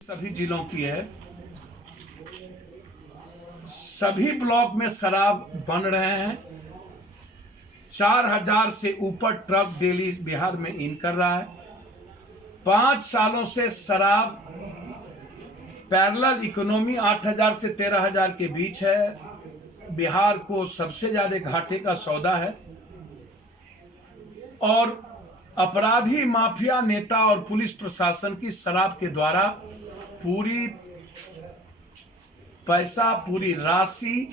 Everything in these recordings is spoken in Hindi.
सभी जिलों की है। सभी ब्लॉक में शराब बन रहे हैं। 4000 से ऊपर ट्रक डेली बिहार में इन कर रहा है। 5 सालों से शराब पैरेलल इकोनॉमी 8000 से 13000 के बीच है। बिहार को सबसे ज्यादा घाटे का सौदा है और अपराधी माफिया नेता और पुलिस प्रशासन की शराब के द्वारा पूरी पैसा, पूरी राशि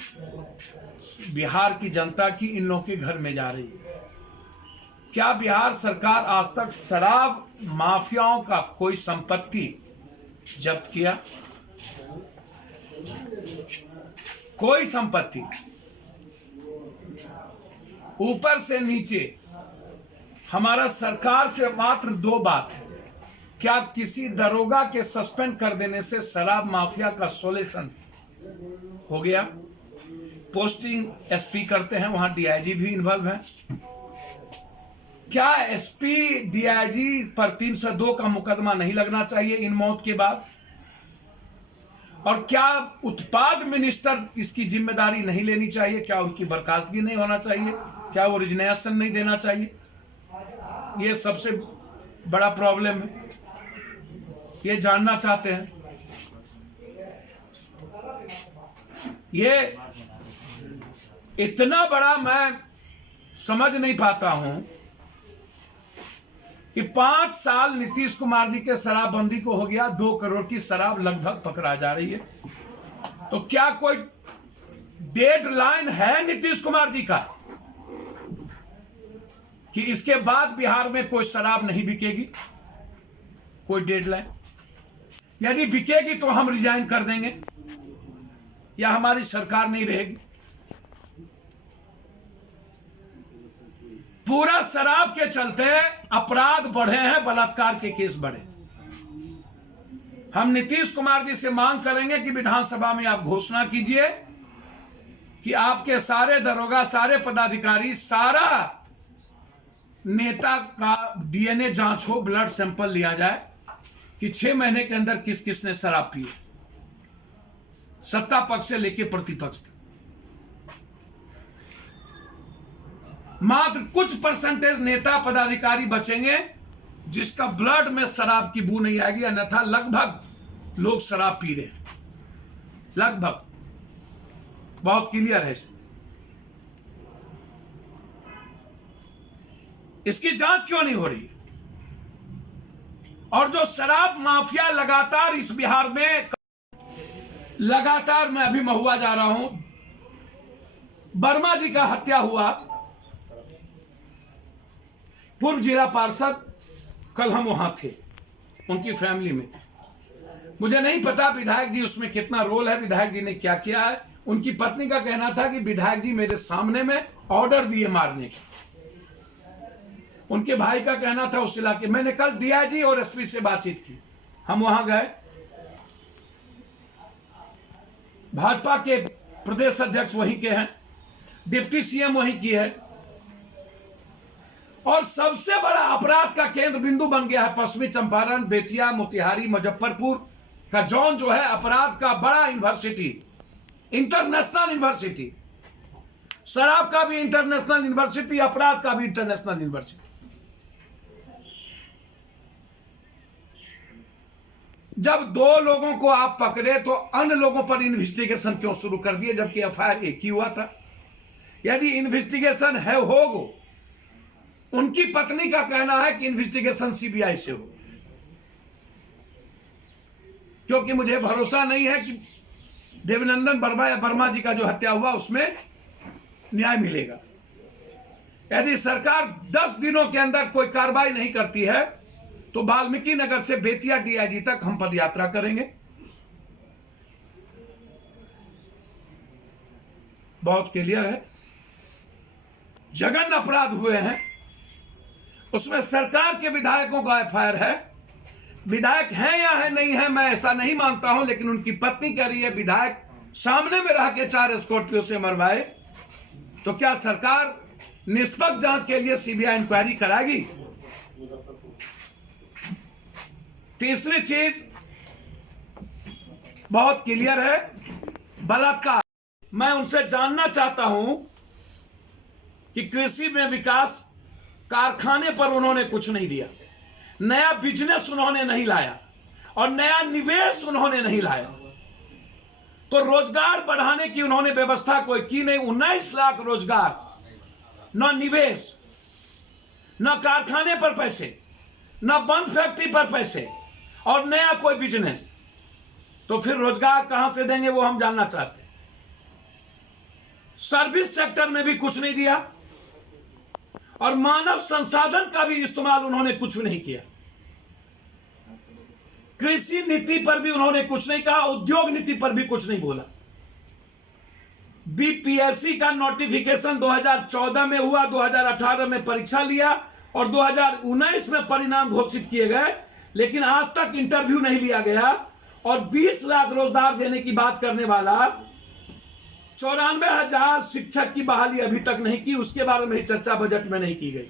बिहार की जनता की इन लोगों के घर में जा रही है। क्या बिहार सरकार आज तक शराब माफियाओं का कोई संपत्ति जब्त किया? कोई संपत्ति। ऊपर से नीचे हमारा सरकार से मात्र 2 बात है। क्या किसी दरोगा के सस्पेंड कर देने से शराब माफिया का सॉल्यूशन हो गया? पोस्टिंग एसपी करते हैं, वहां डीआईजी भी इन्वॉल्व है। क्या एसपी डीआईजी पर 302 का मुकदमा नहीं लगना चाहिए इन मौत के बाद? और क्या उत्पाद मिनिस्टर इसकी जिम्मेदारी नहीं लेनी चाहिए? क्या उनकी बर्खास्तगी नहीं होना चाहिए? क्या वो रिजनेशन नहीं देना चाहिए? ये सबसे बड़ा प्रॉब्लम है, ये जानना चाहते हैं। ये इतना बड़ा मैं समझ नहीं पाता हूं कि 5 साल नीतीश कुमार जी के शराबबंदी को हो गया, 2 करोड़ की शराब लगभग पकड़ा जा रही है। तो क्या कोई डेडलाइन है नीतीश कुमार जी का कि इसके बाद बिहार में कोई शराब नहीं बिकेगी? कोई डेडलाइन? यदि बिकेगी तो हम रिजाइन कर देंगे या हमारी सरकार नहीं रहेगी। पूरा शराब के चलते अपराध बढ़े हैं, बलात्कार के केस बढ़े। हम नीतीश कुमार जी से मांग करेंगे कि विधानसभा में आप घोषणा कीजिए कि आपके सारे दरोगा, सारे पदाधिकारी, सारा नेता का डीएनए जांच हो, ब्लड सैंपल लिया जाए कि 6 महीने के अंदर किस किस ने शराब पी, सत्ता पक्ष से लेकर प्रतिपक्ष तक। मात्र कुछ परसेंटेज नेता पदाधिकारी बचेंगे जिसका ब्लड में शराब की बू नहीं आएगी, अन्यथा लगभग लोग शराब पी रहे हैं। लगभग बहुत क्लियर है। इसकी जांच क्यों नहीं हो रही? और जो शराब माफिया लगातार इस बिहार में, लगातार मैं अभी महुआ जा रहा हूं, वर्मा जी का हत्या हुआ, पूर्व जिला पार्षद, कल हम वहां थे उनकी फैमिली में। मुझे नहीं पता विधायक जी उसमें कितना रोल है, विधायक जी ने क्या किया है। उनकी पत्नी का कहना था कि विधायक जी मेरे सामने में ऑर्डर दिए मारने का। उनके भाई का कहना था उस इलाके। मैंने कल डीआईजी और एसपी से बातचीत की, हम वहां गए। भाजपा के प्रदेश अध्यक्ष वहीं के हैं, डिप्टी सीएम वहीं की है, और सबसे बड़ा अपराध का केंद्र बिंदु बन गया है पश्चिमी चंपारण, बेतिया, मोतिहारी, मुजफ्फरपुर का जोन जो है अपराध का बड़ा यूनिवर्सिटी, इंटरनेशनल यूनिवर्सिटी। शराब का भी इंटरनेशनल यूनिवर्सिटी, अपराध का भी इंटरनेशनल यूनिवर्सिटी। जब 2 लोगों को आप पकड़े तो अन्य लोगों पर इन्वेस्टिगेशन क्यों शुरू कर दिए, जबकि एफआईआर एक ही हुआ था? यदि इन्वेस्टिगेशन है होगा, उनकी पत्नी का कहना है कि इन्वेस्टिगेशन सीबीआई से हो, क्योंकि मुझे भरोसा नहीं है कि देवनंदन वर्मा जी का जो हत्या हुआ उसमें न्याय मिलेगा। यदि सरकार 10 दिनों के अंदर कोई कार्रवाई नहीं करती है तो वाल्मीकि नगर से बेतिया डीआईजी तक हम पदयात्रा करेंगे। बहुत क्लियर है। जघन्य अपराध हुए हैं, उसमें सरकार के विधायकों का एफआईआर है। विधायक है या है नहीं है, मैं ऐसा नहीं मानता हूं, लेकिन उनकी पत्नी कह रही है विधायक सामने में रह के 4 स्कॉर्पियो से मरवाए। तो क्या सरकार निष्पक्ष जांच के लिए सीबीआई इंक्वायरी कराएगी? तीसरी चीज, बहुत क्लियर है। बलात्कार, मैं उनसे जानना चाहता हूं कि कृषि में विकास, कारखाने पर उन्होंने कुछ नहीं दिया, नया बिजनेस उन्होंने नहीं लाया और नया निवेश उन्होंने नहीं लाया, तो रोजगार बढ़ाने की उन्होंने व्यवस्था कोई की नहीं। 19 लाख रोजगार, न निवेश, न कारखाने पर पैसे, न बंद फैक्ट्री पर पैसे और नया कोई बिजनेस, तो फिर रोजगार कहां से देंगे वो हम जानना चाहते हैं। सर्विस सेक्टर में भी कुछ नहीं दिया और मानव संसाधन का भी इस्तेमाल उन्होंने कुछ भी नहीं किया। कृषि नीति पर भी उन्होंने कुछ नहीं कहा, उद्योग नीति पर भी कुछ नहीं बोला। बीपीएससी का नोटिफिकेशन 2014 में हुआ, 2018 में परीक्षा लिया और 2019 में परिणाम घोषित किए गए, लेकिन आज तक इंटरव्यू नहीं लिया गया। और 20 लाख रोजगार देने की बात करने वाला 94,000 शिक्षक की बहाली अभी तक नहीं की, उसके बारे में चर्चा बजट में नहीं की गई।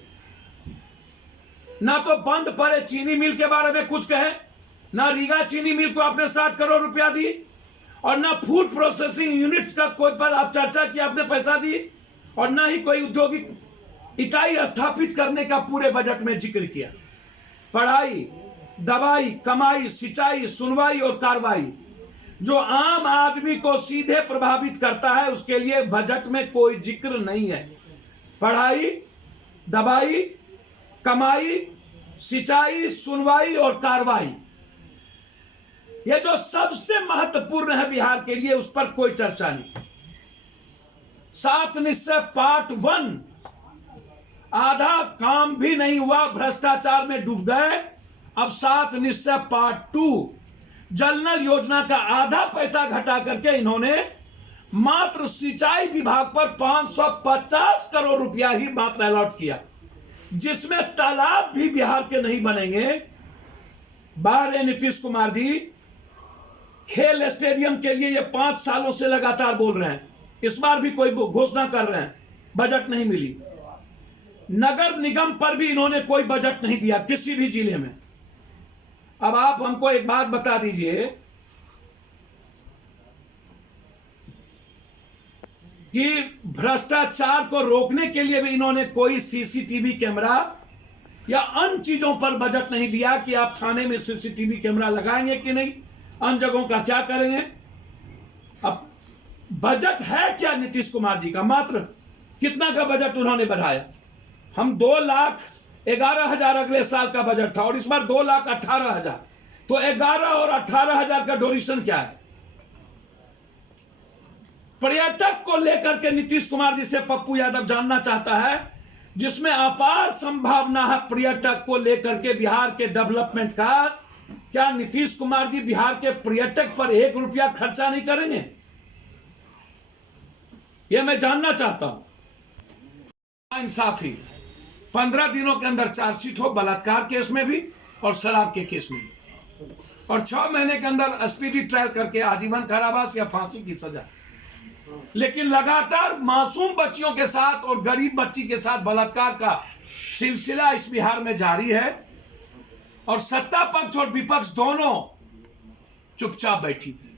ना तो बंद पड़े चीनी मिल के बारे में कुछ कहे, ना रीगा चीनी मिल को आपने 60 करोड़ रुपया दी, और ना फूड प्रोसेसिंग यूनिट्स का कोई पर आप चर्चा की आपने पैसा दी, और ना ही कोई औद्योगिक इकाई स्थापित करने का पूरे बजट में जिक्र किया। पढ़ाई, दवाई, कमाई, सिंचाई, सुनवाई और कार्रवाई जो आम आदमी को सीधे प्रभावित करता है, उसके लिए बजट में कोई जिक्र नहीं है। पढ़ाई, दवाई, कमाई, सिंचाई, सुनवाई और कार्रवाई, ये जो सबसे महत्वपूर्ण है बिहार के लिए, उस पर कोई चर्चा नहीं। 7 निश्चय पार्ट 1 आधा काम भी नहीं हुआ, भ्रष्टाचार में डूब गए। अब 7 निश्चय पार्ट 2 जल नल योजना का आधा पैसा घटा करके इन्होंने मात्र सिंचाई विभाग पर 550 करोड़ रुपया ही मात्र अलॉट किया, जिसमें तालाब भी बिहार के नहीं बनेंगे। बाहर नीतीश कुमार जी खेल स्टेडियम के लिए ये 5 सालों से लगातार बोल रहे हैं, इस बार भी कोई घोषणा कर रहे हैं, बजट नहीं मिली। नगर निगम पर भी इन्होंने कोई बजट नहीं दिया किसी भी जिले में। अब आप हमको एक बात बता दीजिए कि भ्रष्टाचार को रोकने के लिए भी इन्होंने कोई सीसीटीवी कैमरा या अन्य चीजों पर बजट नहीं दिया कि आप थाने में सीसीटीवी कैमरा लगाएंगे कि नहीं, अन्य जगहों का क्या करेंगे। अब बजट है क्या नीतीश कुमार जी का, मात्र कितना का बजट उन्होंने बढ़ाया। हम 2,11,000 अगले साल का बजट था और इस बार 2,18,000, तो 11 और 18,000 का डोनेशन क्या है। पर्यटक को लेकर के नीतीश कुमार जी से पप्पू यादव जानना चाहता है, जिसमें अपार संभावना है पर्यटक को लेकर के बिहार के डेवलपमेंट का, क्या नीतीश कुमार जी बिहार के पर्यटक पर 1 रुपया खर्चा नहीं करेंगे, यह मैं जानना चाहता हूं। इंसाफी 15 दिनों के अंदर चार्जशीट हो, बलात्कार केस में भी और शराब के केस में भी, और 6 महीने के अंदर स्पीडी ट्रायल करके आजीवन कारावास या फांसी की सजा। लेकिन लगातार मासूम बच्चियों के साथ और गरीब बच्ची के साथ बलात्कार का सिलसिला इस बिहार में जारी है और सत्ता पक्ष और विपक्ष दोनों चुपचाप बैठी थी,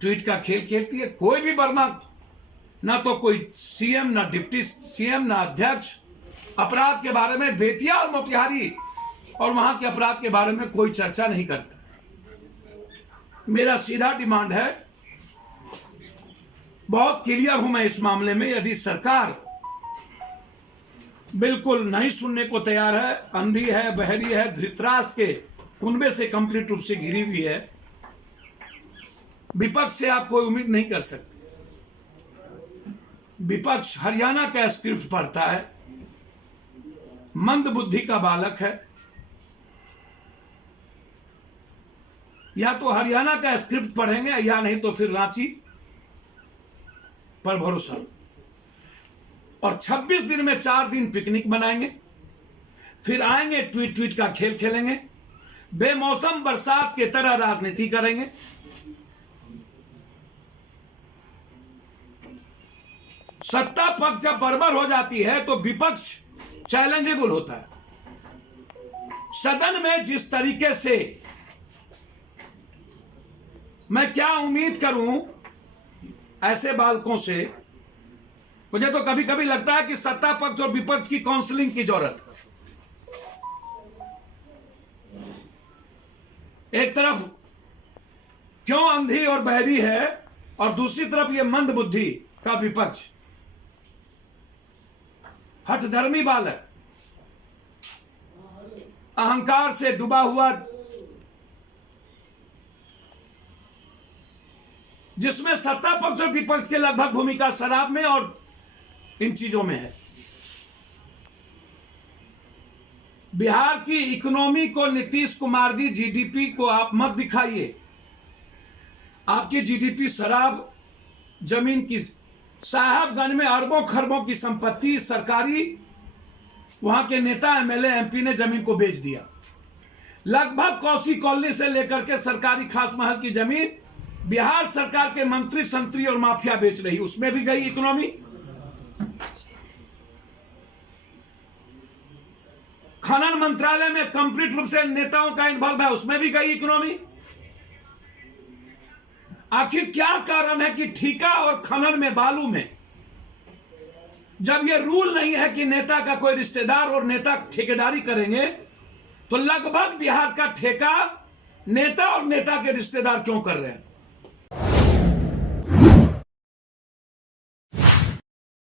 ट्वीट का खेल खेलती है। कोई भी वर्मा, ना तो कोई सीएम, ना डिप्टी सीएम, ना अध्यक्ष अपराध के बारे में, बेतिया और मोतिहारी और वहां के अपराध के बारे में कोई चर्चा नहीं करता। मेरा सीधा डिमांड है, बहुत क्लियर हूं मैं इस मामले में, यदि सरकार बिल्कुल नहीं सुनने को तैयार है, अंधी है, बहरी है, धृतराष्ट्र के कुनबे से कंप्लीट रूप से घिरी हुई है, विपक्ष से आप कोई उम्मीद नहीं कर सकते। विपक्ष हरियाणा का स्क्रिप्ट पढ़ता है, मंद बुद्धि का बालक है, या तो हरियाणा का स्क्रिप्ट पढ़ेंगे या नहीं तो फिर रांची पर भरोसा। और 26 दिन में 4 दिन पिकनिक मनाएंगे, फिर आएंगे ट्वीट ट्वीट का खेल खेलेंगे, बेमौसम बरसात के तरह राजनीति करेंगे। सत्ता पक्ष जब बर्बर हो जाती है तो विपक्ष चैलेंजेबल होता है। सदन में जिस तरीके से मैं क्या उम्मीद करूं ऐसे बालकों से। मुझे तो कभी कभी लगता है कि सत्ता पक्ष और विपक्ष की काउंसलिंग की जरूरत है। एक तरफ क्यों अंधी और बहरी है और दूसरी तरफ ये मंद बुद्धि का विपक्ष, हठधर्मी बालक, अहंकार से डूबा हुआ, जिसमें सत्ता पक्ष और विपक्ष के लगभग भूमिका शराब में और इन चीजों में है। बिहार की इकोनॉमी को नीतीश कुमार जी, जीडीपी को आप मत दिखाइए। आपकी जीडीपी शराब, जमीन की, साहबगंज में अरबों खरबों की संपत्ति सरकारी, वहां के नेता एमएलए एमपी ने जमीन को बेच दिया। लगभग कौसी कॉलोनी से लेकर के सरकारी खास महल की जमीन बिहार सरकार के मंत्री संतरी और माफिया बेच रही, उसमें भी गई इकोनॉमी। खनन मंत्रालय में कंप्लीट रूप से नेताओं का इन्वॉल्व है, उसमें भी गई इकोनॉमी। आखिर क्या कारण है कि ठेका और खनन में, बालू में, जब यह रूल नहीं है कि नेता का कोई रिश्तेदार और नेता ठेकेदारी करेंगे, तो लगभग बिहार का ठेका नेता और नेता के रिश्तेदार क्यों कर रहे हैं?